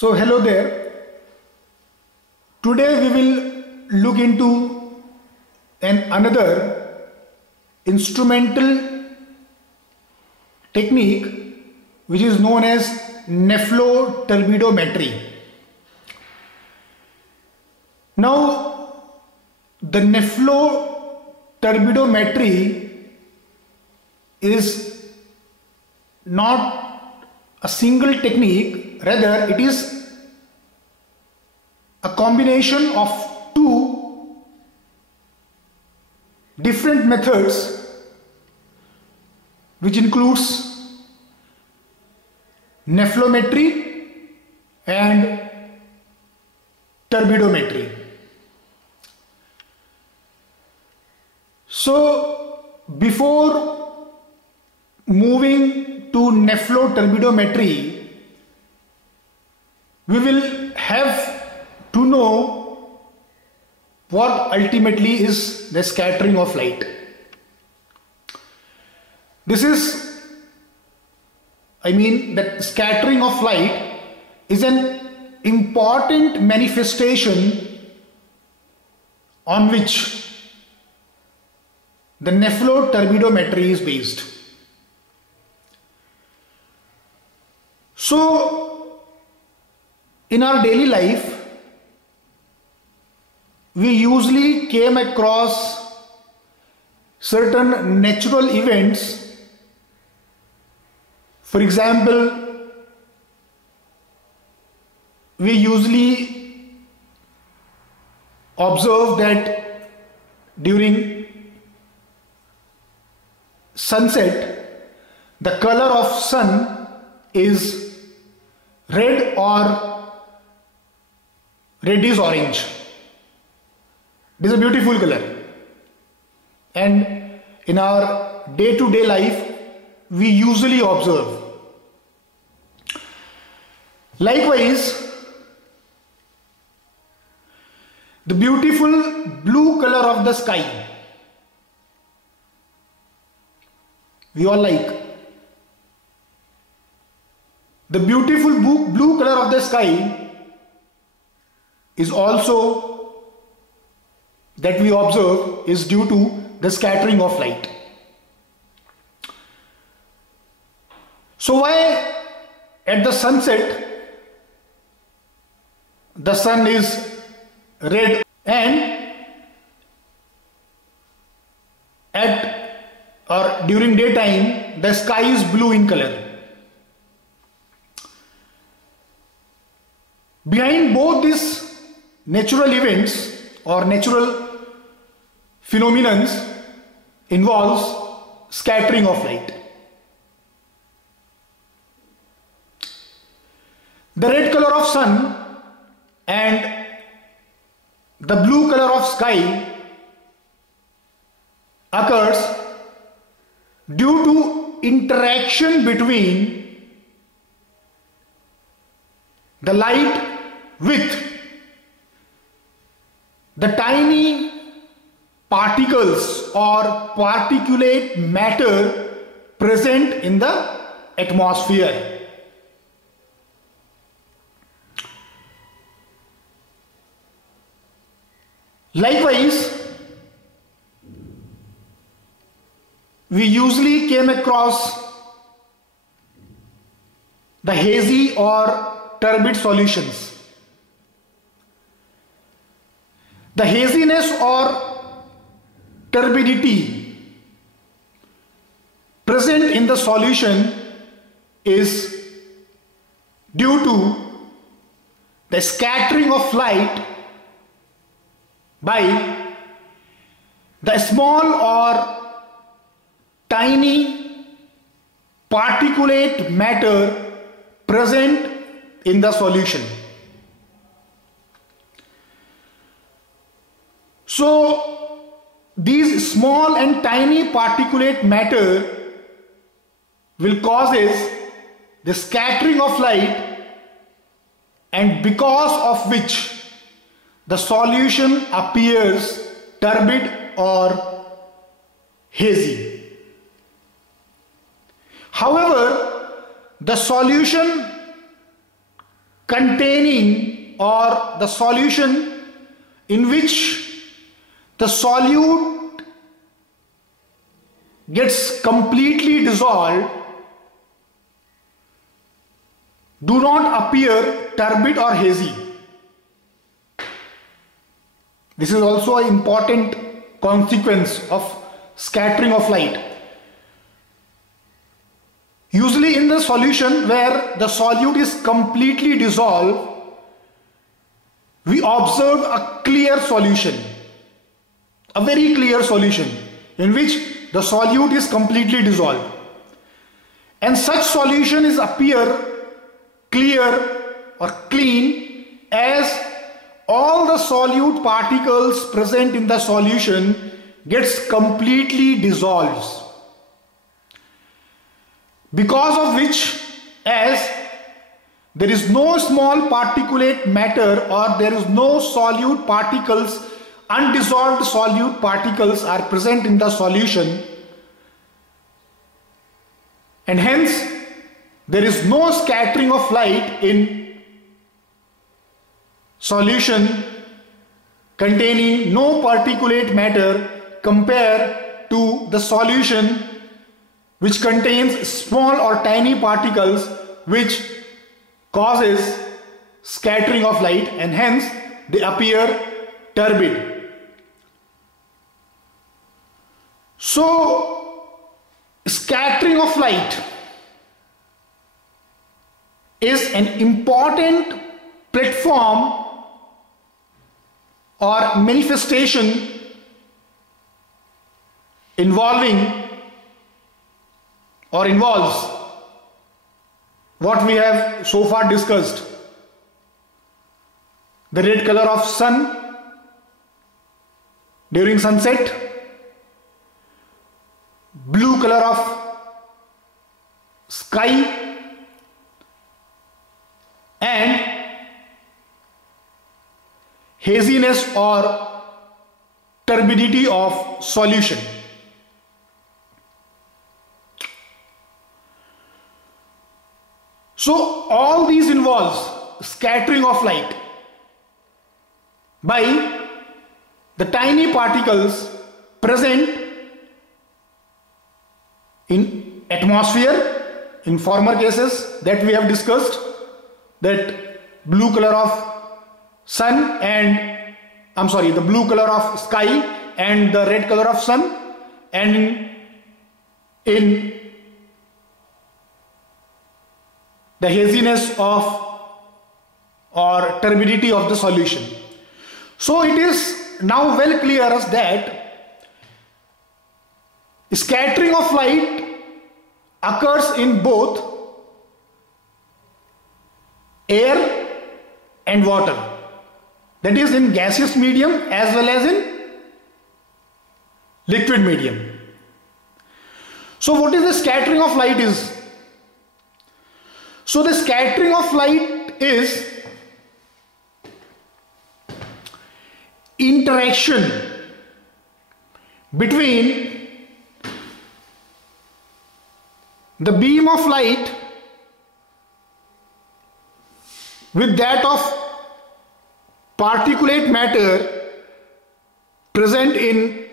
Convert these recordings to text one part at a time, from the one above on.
So hello there. Today we will look into another instrumental technique which is known as nephroturbidometry. Now the nephroturbidometry is not a single technique, rather it is a combination of two different methods which includes nephrometry and turbidometry. So before moving to nephroturbidometry, we will have to know what ultimately is the scattering of light. That scattering of light is an important manifestation on which the nephroturbidometry is based. So in our daily life, we usually came across certain natural events. For example, we usually observe that during sunset, the color of sun is red or reddish orange. It is a beautiful color, and in our day-to-day life we usually observe. Likewise, the beautiful blue color of the sky, we all like. The beautiful blue color of the sky is also that we observe is due to the scattering of light. So why at the sunset the sun is red and during daytime the sky is blue in color? Behind both these natural events or natural phenomenon involves scattering of light. The red color of sun and the blue color of sky occurs due to interaction between the light with the tiny particles or particulate matter present in the atmosphere. Likewise, we usually came across the hazy or turbid solutions. The haziness or turbidity present in the solution is due to the scattering of light by the small or tiny particulate matter present in the solution. So these small and tiny particulate matter will causes the scattering of light, and because of which the solution appears turbid or hazy. However, the solution containing or the solution in which the solute gets completely dissolved do not appear turbid or hazy. This is also an important consequence of scattering of light. Usually in the solution where the solute is completely dissolved, we observe a clear solution, a very clear solution in which the solute is completely dissolved. And such solution is appear clear or clean as all the solute particles present in the solution gets completely dissolved. Because of which, as there is no small particulate matter or there is no solute particles, undissolved solute particles are present in the solution, and hence there is no scattering of light in solution containing no particulate matter compared to the solution which contains small or tiny particles, which causes scattering of light, and hence they appear turbid. So scattering of light is an important platform or manifestation involves what we have so far discussed: the red color of sun during sunset, blue color of sky, and haziness or turbidity of solution. So all these involves scattering of light by the tiny particles present in atmosphere. In former cases that we have discussed, that blue color of sun and the blue color of sky and the red color of sun, and in the haziness of or turbidity of the solution. So it is now well clear as that scattering of light occurs in both air and water, that is in gaseous medium as well as in liquid medium. So what is the scattering of light is? So the scattering of light is interaction between the beam of light with that of particulate matter present in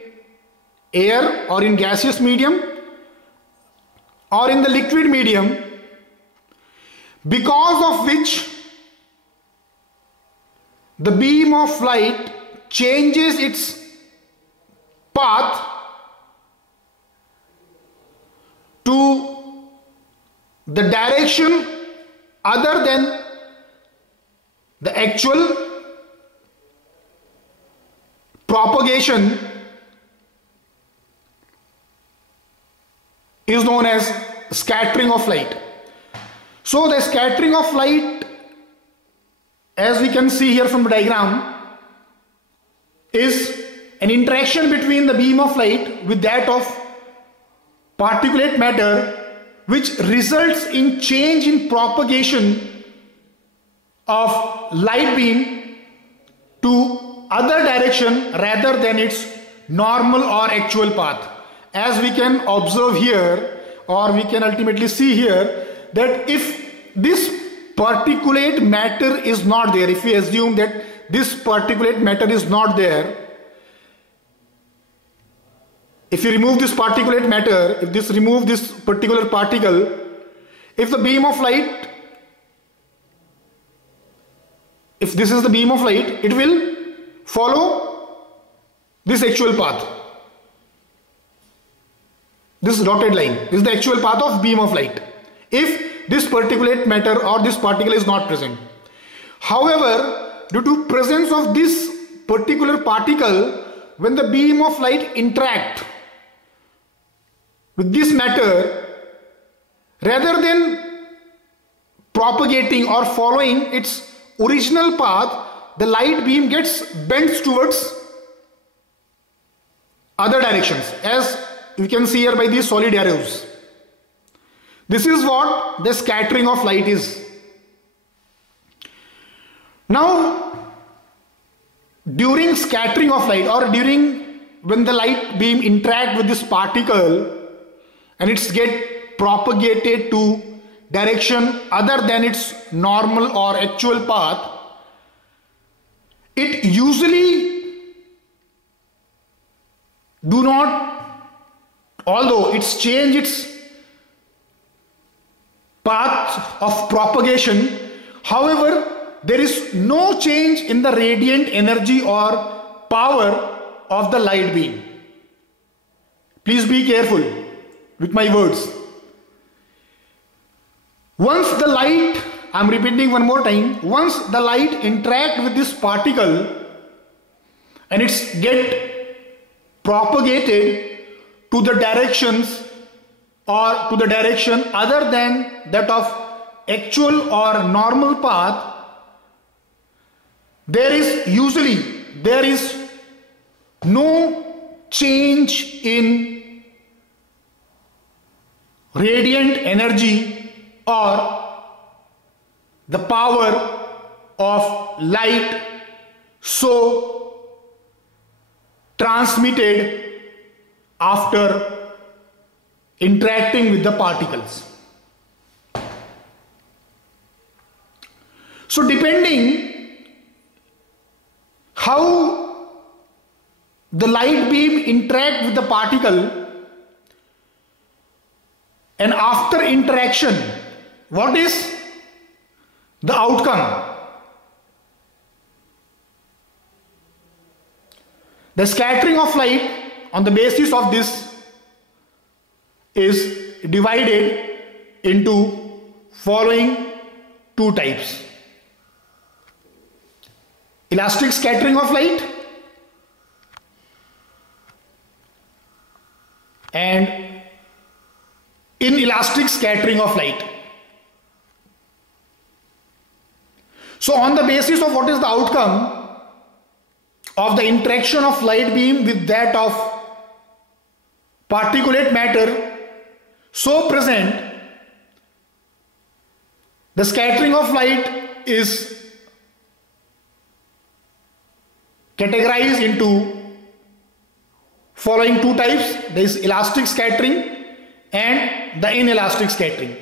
air or in gaseous medium or in the liquid medium, because of which the beam of light changes its path to the direction other than the actual propagation is known as scattering of light. So the scattering of light, as we can see here from the diagram, is an interaction between the beam of light with that of particulate matter, which results in change in propagation of light beam to other direction rather than its normal or actual path. As we can observe here, or we can ultimately see here, that if this particulate matter is not there, if we assume that this particulate matter is not there, if you remove this particulate matter, if this remove this particular particle, if the beam of light, if this is the beam of light, it will follow this actual path. This dotted line is the actual path of beam of light, if this particulate matter or this particle is not present. However, due to presence of this particular particle, when the beam of light interact with this matter, rather than propagating or following its original path, the light beam gets bent towards other directions, as you can see here by these solid arrows. This is what the scattering of light is. Now, during scattering of light, or during when the light beam interact with this particle and it's get propagated to direction other than its normal or actual path, it usually do not, although it's change its path of propagation, however, there is no change in the radiant energy or power of the light beam. Please be careful with my words. Once the light, I am repeating one more time, once the light interact with this particle and it's get propagated to the directions or to the direction other than that of actual or normal path, there is no change in radiant energy or the power of light so transmitted after interacting with the particles. So depending how the light beam interact with the particle, and after interaction, what is the outcome? The scattering of light on the basis of this is divided into following two types: elastic scattering of light and inelastic scattering of light. So on the basis of what is the outcome of the interaction of light beam with that of particulate matter so present, the scattering of light is categorized into following two types: there is elastic scattering and the inelastic scattering.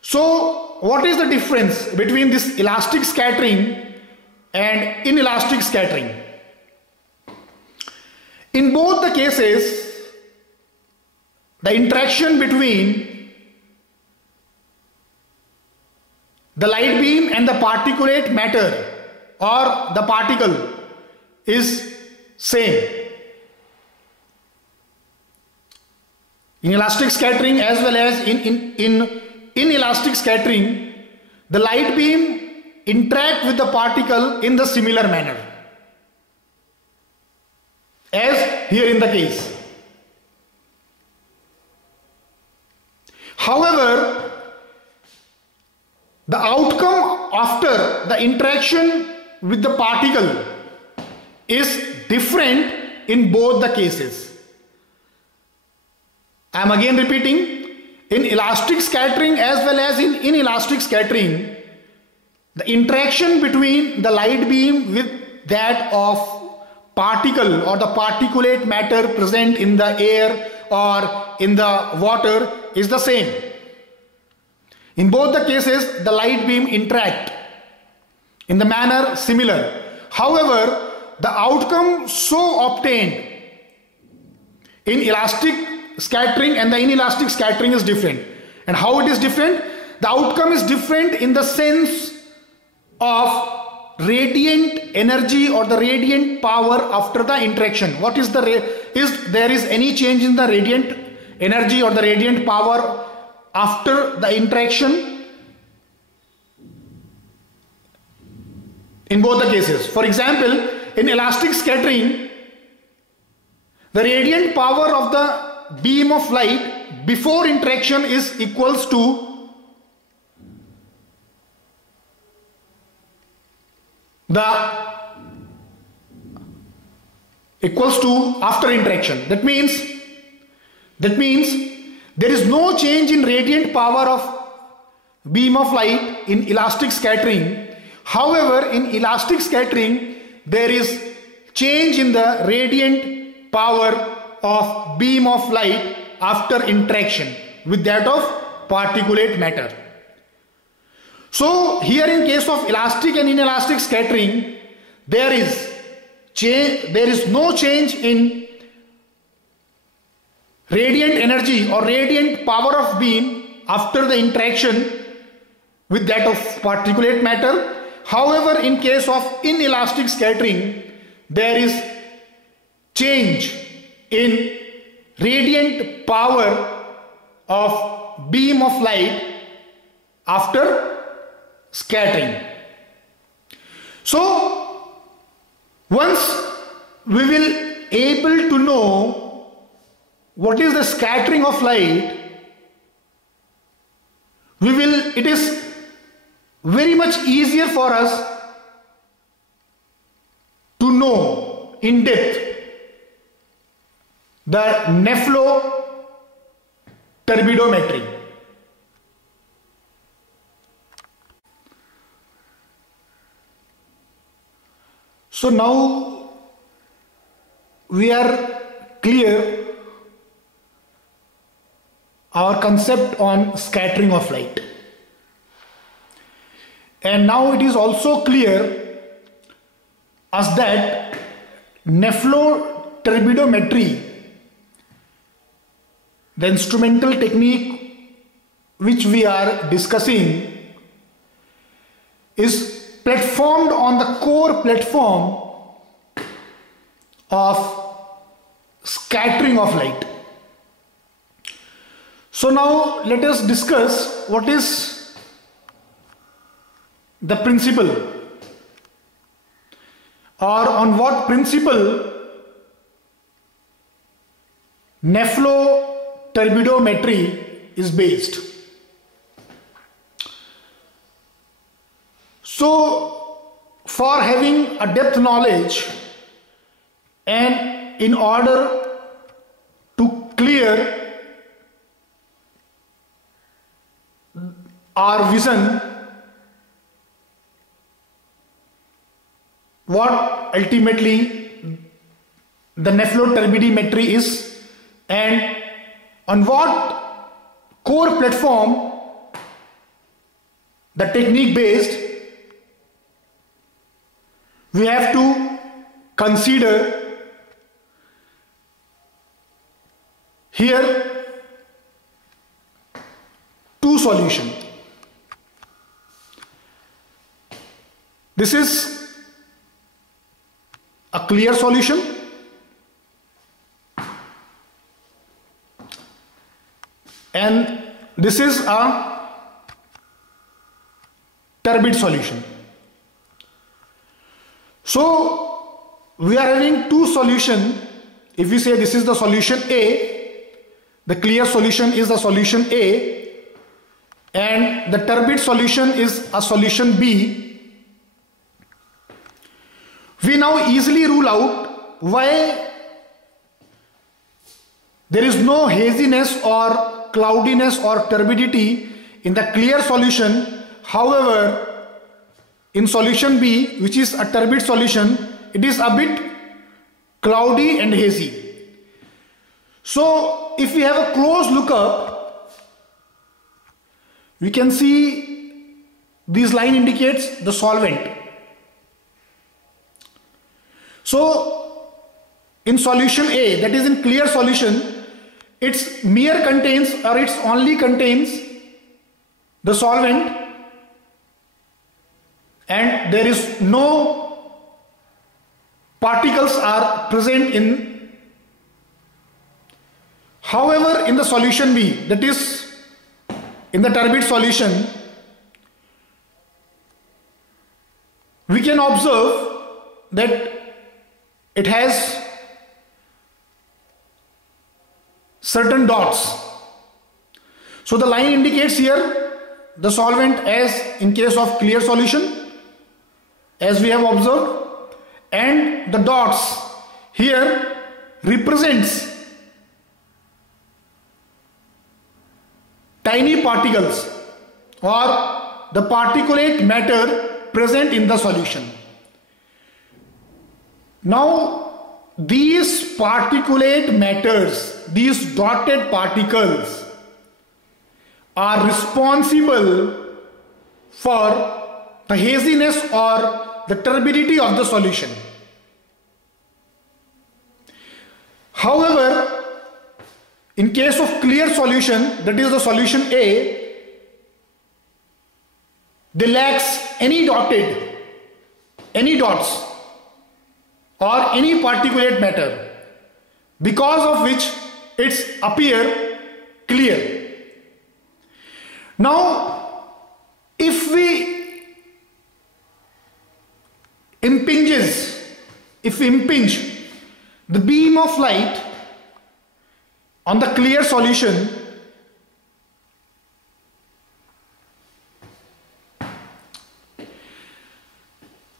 So what is the difference between this elastic scattering and inelastic scattering? In both the cases, the interaction between the light beam and the particulate matter or the particle is same. In elastic scattering as well as in inelastic scattering, the light beam interact with the particle in the similar manner as here in the case. However, the outcome after the interaction with the particle is different in both the cases. I am again repeating, in elastic scattering as well as in inelastic scattering, the interaction between the light beam with that of particle or the particulate matter present in the air or in the water is the same. In both the cases, the light beam interact in the manner similar. However, the outcome so obtained in elastic scattering and the inelastic scattering is different. And how it is different? The outcome is different in the sense of radiant energy or the radiant power after the interaction. What is the there is any change in the radiant energy or the radiant power after the interaction? In both the cases. For example, in elastic scattering, the radiant power of the beam of light before interaction is equals to after interaction. That means there is no change in radiant power of beam of light in elastic scattering. However, in elastic scattering there is change in the radiant power of beam of light after interaction with that of particulate matter. So here in case of elastic and inelastic scattering, there is no change in radiant energy or radiant power of beam after the interaction with that of particulate matter. However, in case of inelastic scattering, there is change in radiant power of beam of light after scattering. So once we will able to know what is the scattering of light, it is very much easier for us to know in depth the Neflo turbidometry. So now we are clear our concept on scattering of light. And now it is also clear as that Neflo turbidometry, the instrumental technique which we are discussing, is platformed on the core platform of scattering of light. So now let us discuss what is the principle, or on what principle Neflo turbidometry is based. So for having a depth knowledge and in order to clear our vision, what ultimately the Neflo turbidometry is and on what core platform the technique based, we have to consider here two solutions. This is a clear solution and this is a turbid solution. So we are having two solutions. If we say this is the solution A, the clear solution is the solution A and the turbid solution is a solution B, we now easily rule out why there is no haziness or cloudiness or turbidity in the clear solution. However, in solution B, which is a turbid solution, it is a bit cloudy and hazy. So if we have a close look up, we can see this line indicates the solvent. So in solution A, that is in clear solution, its mere contains or its only contains the solvent, and there is no particles are present in. However, in the solution B, that is in the turbid solution, we can observe that it has certain dots. So the line indicates here the solvent as in case of clear solution, as we have observed, and the dots here represents tiny particles or the particulate matter present in the solution. Now these particulate matters, these dotted particles, are responsible for the haziness or the turbidity of the solution. However, in case of clear solution, that is the solution A, they lacks any dots or any particulate matter, because of which it's appear clear. Now, if we impinge the beam of light on the clear solution,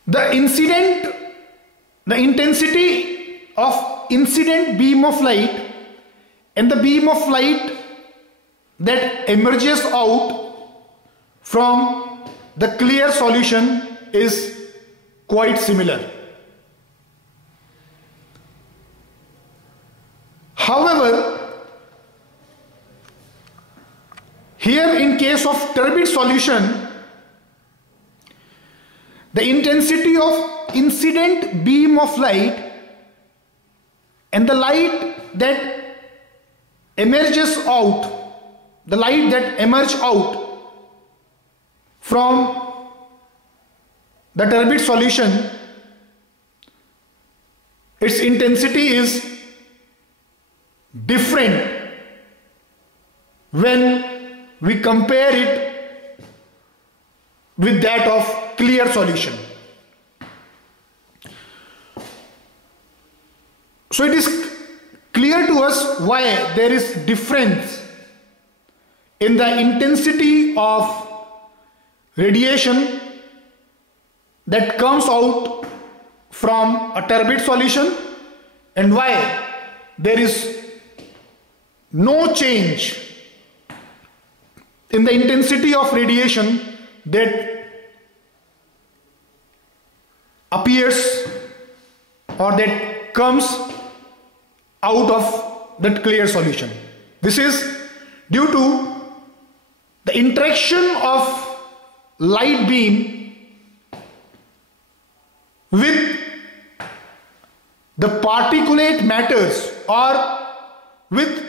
the intensity of incident beam of light and the beam of light that emerges out from the clear solution is quite similar. However, here in case of turbid solution, the intensity of incident beam of light and the light that emerges out, the light that emerges out from the turbid solution, its intensity is different when we compare it with that of clear solution. So it is clear to us why there is difference in the intensity of radiation that comes out from a turbid solution and why there is no change in the intensity of radiation that appears or that comes out of that clear solution. This is due to the interaction of light beam with the particulate matters or with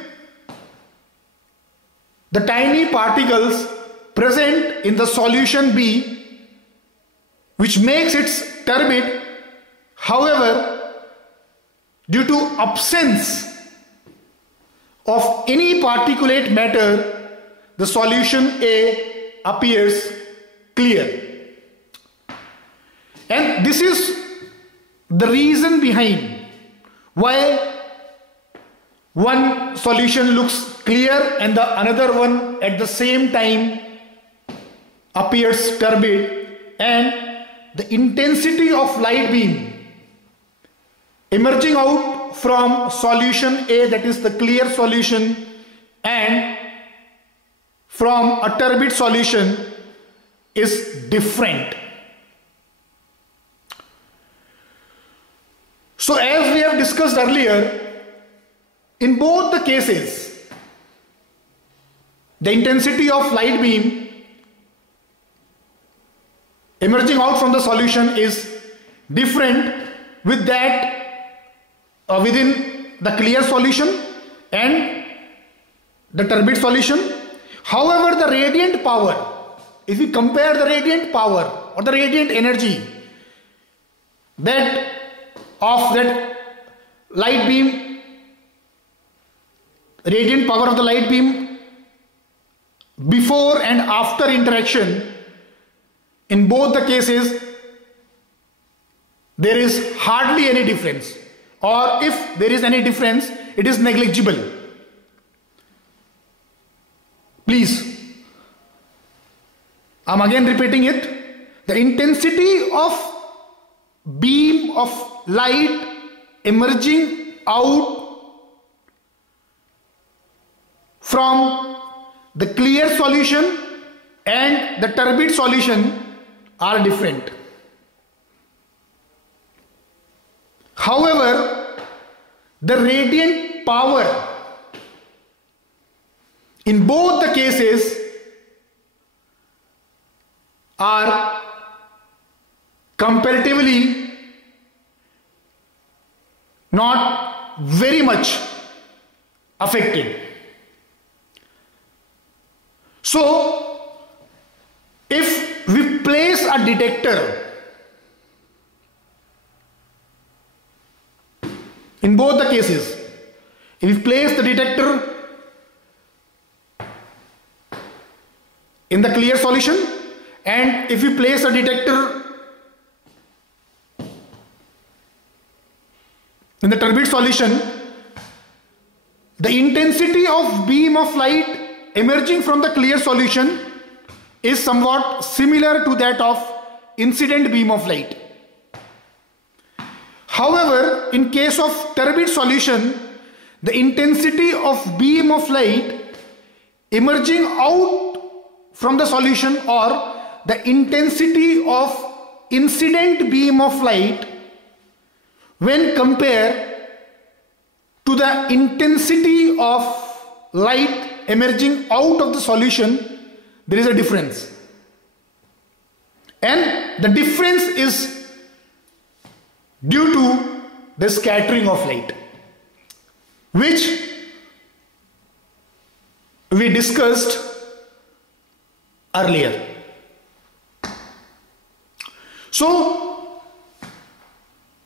the tiny particles present in the solution B, which makes it turbid. However, due to absence of any particulate matter, the solution A appears clear. And this is the reason behind why one solution looks clear and the another one at the same time appears turbid, and the intensity of light beam emerging out from solution A, that is the clear solution, and from a turbid solution is different. So as we have discussed earlier, in both the cases, the intensity of light beam emerging out from the solution is different with that within the clear solution and the turbid solution. However, the radiant power, if we compare the radiant power or the radiant energy that of that light beam, radiant power of the light beam before and after interaction, in both the cases there is hardly any difference, or if there is any difference, it is negligible. Please, I am again repeating it. The intensity of beam of light emerging out from the clear solution and the turbid solution are different. However, the radiant power in both the cases are comparatively not very much affected. So, if we place a detector in both the cases, if we place the detector in the clear solution and if we place a detector in the turbid solution, the intensity of beam of light emerging from the clear solution is somewhat similar to that of incident beam of light. However, in case of turbid solution, the intensity of beam of light emerging out from the solution or the intensity of incident beam of light when compared to the intensity of light emerging out of the solution, there is a difference, and the difference is due to the scattering of light, which we discussed earlier. So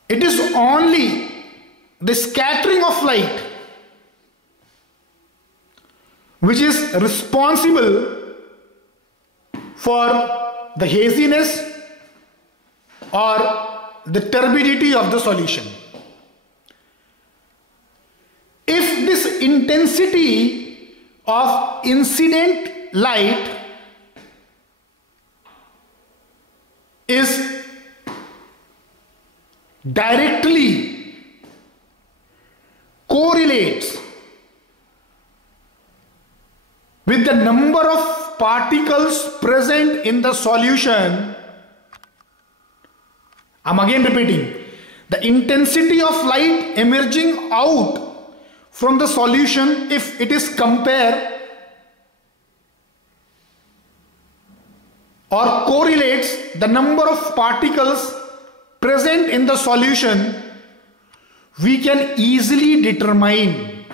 it is only the scattering of light which is responsible for the haziness or the turbidity of the solution. If this intensity of incident light is directly correlates with the number of particles present in the solution, I am again repeating, the intensity of light emerging out from the solution, if it is compared or correlates the number of particles present in the solution, we can easily determine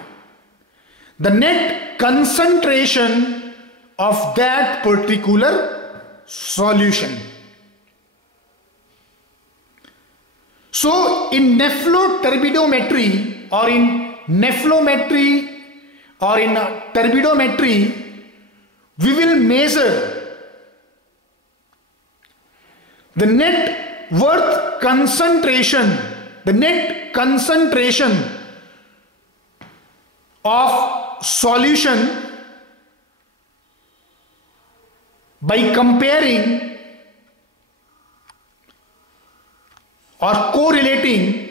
the net concentration of that particular solution. So in nephroturbidometry or in nephelometry or in turbidometry, we will measure the net worth concentration, the net concentration of solution by comparing or correlating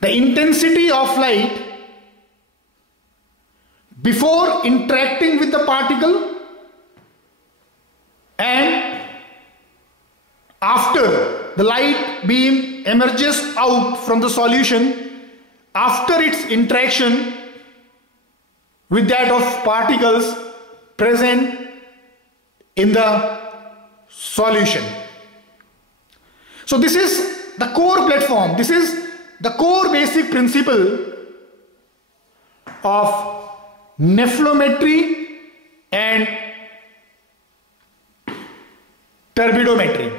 the intensity of light before interacting with the particle and after the light beam emerges out from the solution, after its interaction with that of particles present in the solution. So this is the core platform. This is the core basic principle of nephelometry and turbidometry.